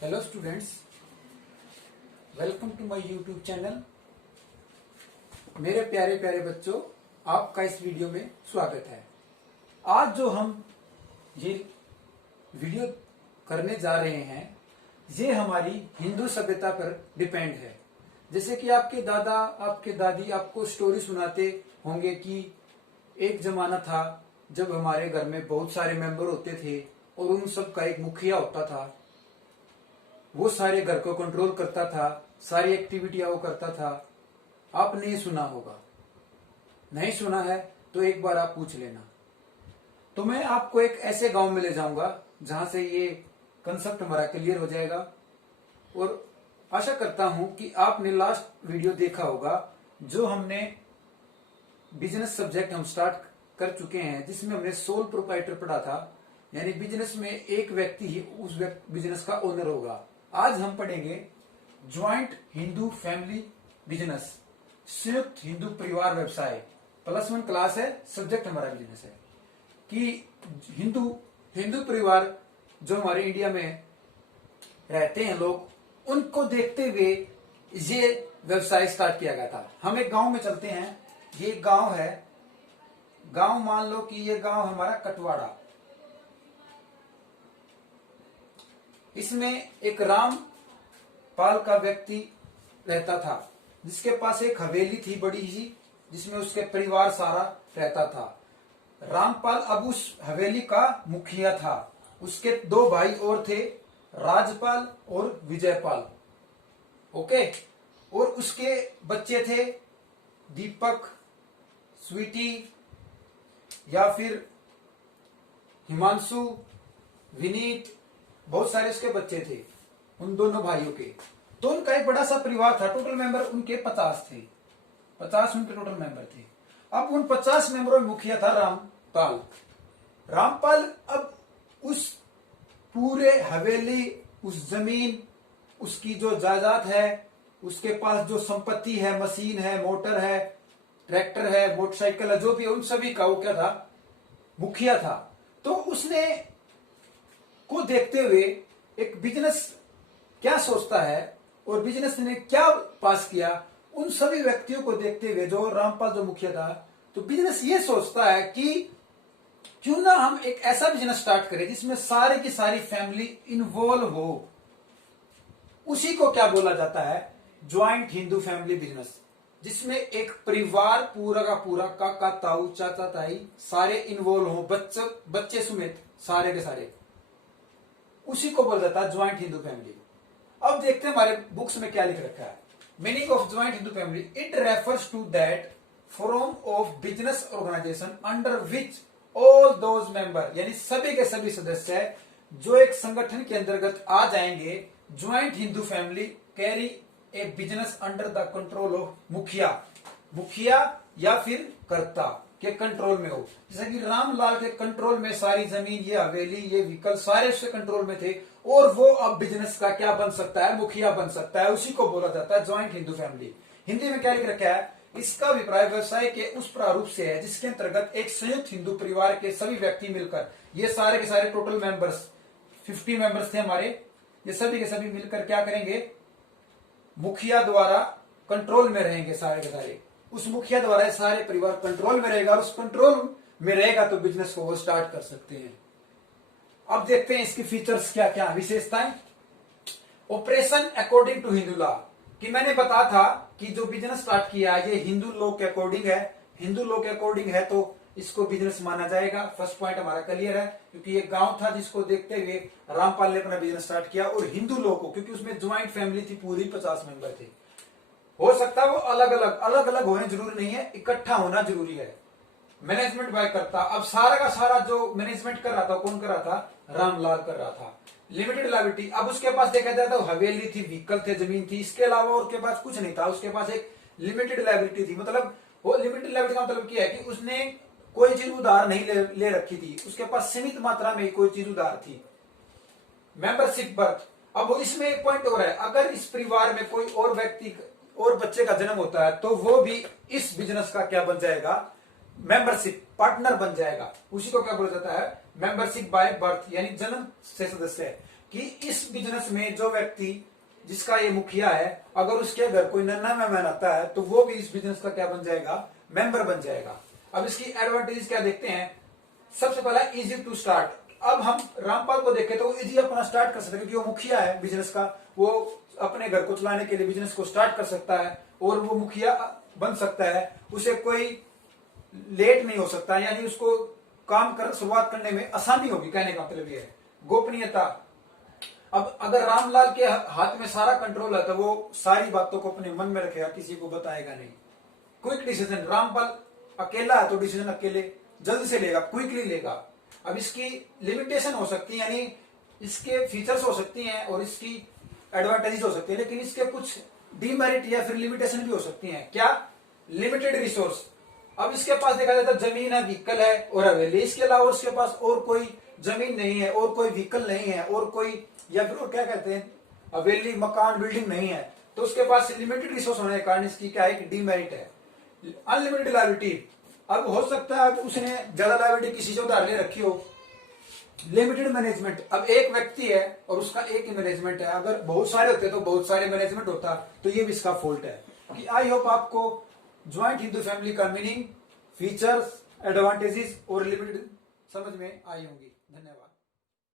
Hello students, welcome to my YouTube channel. मेरे प्यारे प्यारे बच्चों, आपका इस वीडियो में स्वागत है। आज जो हम ये वीडियो करने जा रहे हैं ये हमारी हिंदू सभ्यता पर डिपेंड है। जैसे कि आपके दादा आपके दादी आपको स्टोरी सुनाते होंगे कि एक जमाना था जब हमारे घर में बहुत सारे मेंबर होते थे और उन सब का एक मुखिया होता था। वो सारे घर को कंट्रोल करता था, सारी एक्टिविटियां वो करता था। आपने ये सुना होगा, नहीं सुना है तो एक बार आप पूछ लेना। तो मैं आपको एक ऐसे गांव में ले जाऊंगा जहां से ये कंसेप्ट हमारा क्लियर हो जाएगा। और आशा करता हूं कि आपने लास्ट वीडियो देखा होगा जो हमने बिजनेस सब्जेक्ट हम स्टार्ट कर चुके हैं, जिसमें हमने सोल प्रोप्राइटर पढ़ा था। यानी बिजनेस में एक व्यक्ति ही उस बिजनेस का ओनर होगा। आज हम पढ़ेंगे ज्वाइंट हिंदू फैमिली बिजनेस, संयुक्त हिंदू परिवार व्यवसाय। +1 क्लास है, सब्जेक्ट हमारा बिजनेस है कि हिंदू परिवार जो हमारे इंडिया में रहते हैं लोग, उनको देखते हुए ये व्यवसाय स्टार्ट किया गया था। हम एक गांव में चलते हैं। ये गांव है, गांव मान लो कि ये गांव हमारा कटवाड़ा। इसमें एक रामपाल का व्यक्ति रहता था जिसके पास एक हवेली थी बड़ी सी, जिसमें उसके परिवार सारा रहता था। रामपाल अब उस हवेली का मुखिया था। उसके 2 भाई और थे, राजपाल और विजयपाल। ओके। और उसके बच्चे थे दीपक, स्वीटी या फिर हिमांशु, विनीत, बहुत सारे उसके बच्चे थे उन दोनों भाइयों के। तो उनका एक बड़ा सा परिवार था। टोटल मेंबर उनके 50 थे, 50 उनके टोटल मेंबर थे। अब उन 50 मेंबरों में मुखिया था रामपाल। रामपाल अब उस पूरे हवेली, उस जमीन, उसकी जो जायदाद है, उसके पास जो संपत्ति है, मशीन है, मोटर है, ट्रैक्टर है, मोटरसाइकिल है, जो भी उन सभी का वो क्या था, मुखिया था। तो उसने को देखते हुए एक बिजनेस क्या सोचता है और बिजनेस ने क्या पास किया, उन सभी व्यक्तियों को देखते हुए जो रामपाल जो मुखिया था, तो बिजनेस ये सोचता है कि क्यों ना हम एक ऐसा बिजनेस स्टार्ट करें जिसमें सारी की सारी फैमिली इन्वॉल्व हो। उसी को क्या बोला जाता है, ज्वाइंट हिंदू फैमिली बिजनेस, जिसमें एक परिवार पूरा का पूरा, काका ताऊ चाचा ताई सारे इन्वॉल्व हो, बच्चे समेत सारे के सारे। उसी को बोला जाता है ज्वाइंट हिंदू फैमिली। अब देखते हैं हमारे बुक्स में क्या लिख रखा है। Meaning of joint Hindu family, it refers to that form of business organisation under which all those member, यानी सभी के सभी सदस्य जो एक संगठन के अंतर्गत आ जाएंगे। Joint Hindu family carry A business under the control of मुखिया या फिर कर्ता के कंट्रोल में हो। जैसे कि रामलाल के कंट्रोल में सारी जमीन, ये हवेली, ये व्हीकल सारे उसके कंट्रोल में थे, और वो अब बिजनेस का क्या बन सकता है, मुखिया बन सकता है। उसी को बोला जाता है ज्वाइंट हिंदू फैमिली। हिंदी में क्या लिख रखा है, इसका अभिप्राय व्यवसाय के उस प्रारूप से है जिसके अंतर्गत एक संयुक्त हिंदू परिवार के सभी व्यक्ति मिलकर, ये सारे के सारे टोटल मेंबर्स 50 मेंबर्स थे हमारे, ये सभी के सभी मिलकर क्या करेंगे, मुखिया द्वारा कंट्रोल में रहेंगे सारे के सारे। उस मुखिया द्वारा सारे परिवार कंट्रोल में रहेगा, और उस कंट्रोल में रहेगा तो बिजनेस को वो स्टार्ट कर सकते हैं। अब देखते हैं इसकी फीचर्स क्या क्या विशेषताएं। Operation according to Hindu law, कि मैंने बताया था कि जो बिजनेस स्टार्ट किया ये हिंदू लॉ के अकॉर्डिंग है। हिंदू लॉ के अकॉर्डिंग है तो इसको बिजनेस माना जाएगा। फर्स्ट पॉइंट हमारा क्लियर है, क्योंकि ये गांव था जिसको देखते हुए रामपाल ने अपना बिजनेस स्टार्ट किया। और हिंदू लॉ को, क्योंकि उसमें ज्वाइंट फैमिली थी, पूरी 50 मेंबर थे। हो सकता है वो अलग अलग होने जरूरी नहीं है, इकट्ठा होना जरूरी है। मैनेजमेंट बाय करता, अब सारा का सारा जो मैनेजमेंट कर रहा था, कौन कर रहा था, रामलाल कर रहा था। लिमिटेड लायबिलिटी, अब उसके पास देखा जाए तो हवेली थी, व्हीकल थे, जमीन थी, इसके अलावा उसके पास कुछ नहीं था। उसके पास एक लिमिटेड लायबिलिटी थी। मतलब वो लिमिटेड लायबिलिटी का मतलब क्या है कि उसने कोई चीज उधार नहीं ले रखी थी, उसके पास सीमित मात्रा में कोई चीज उधार थी। मेंबरशिप बर्थ, अब इसमें एक पॉइंट और है, अगर इस परिवार में कोई और व्यक्ति और बच्चे का जन्म होता है तो वो भी इस बिजनेस का क्या बन जाएगा, मेंबरशिप पार्टनर बन जाएगा। उसी को क्या बोला जाता है, मेंबरशिप बाय बर्थ, यानी जन्म से सदस्य है। कि इस बिजनेस में जो व्यक्ति जिसका ये मुखिया है, अगर उसके घर कोई नन्ना मेहमान आता है तो वो भी इस बिजनेस का क्या बन जाएगा, मेंबर बन जाएगा। अब इसकी एडवांटेज क्या देखते हैं। सबसे पहला इजी टू स्टार्ट। अब हम रामपाल को देखें तो वो इजी अपना स्टार्ट कर सकते हैं, क्योंकि वो मुखिया है बिजनेस का, वो अपने घर को चलाने के लिए बिजनेस को स्टार्ट कर सकता है और वो मुखिया बन सकता है। उसे कोई लेट नहीं हो सकता, यानी उसको काम कर शुरुआत करने में आसानी होगी, कहने का मतलब ये है। गोपनीयता। अब अगर रामलाल के हाथ में सारा कंट्रोल है तो वो सारी बातों को अपने मन में रखेगा, किसी को बताएगा नहीं। Quick decision. रामपाल अकेला है तो डिसीजन अकेले जल्दी से लेगा, क्विकली लेगा। अब इसकी लिमिटेशन हो सकती है, यानी इसके फीचर्स हो सकती हैं और इसकी एडवांटेजेस हो सकती है, लेकिन इसके कुछ डीमेरिट या फिर लिमिटेशन भी हो सकती हैं। क्या? Limited resource. अब इसके पास देखा जाता है जमीन है, व्हीकल है और हवेली, इसके अलावा उसके पास और कोई जमीन नहीं है और कोई व्हीकल नहीं है और कोई, या फिर क्या कहते हैं, हवेली, मकान, बिल्डिंग नहीं है, तो उसके पास लिमिटेड रिसोर्स होने के कारण इसकी क्या एक डीमेरिट है। Unlimited liability. अब हो सकता है उसने ज्यादा लायबिलिटी किसी से उधार ले रखी हो। Limited management. अब एक व्यक्ति है और उसका एक ही मैनेजमेंट है, अगर बहुत सारे होते तो बहुत सारे मैनेजमेंट होता, तो ये भी इसका फॉल्ट है। कि आई होप आपको ज्वाइंट हिंदू फैमिली का मीनिंग, फीचर्स, एडवांटेजेस और लिमिटेड समझ में आई होंगी। धन्यवाद।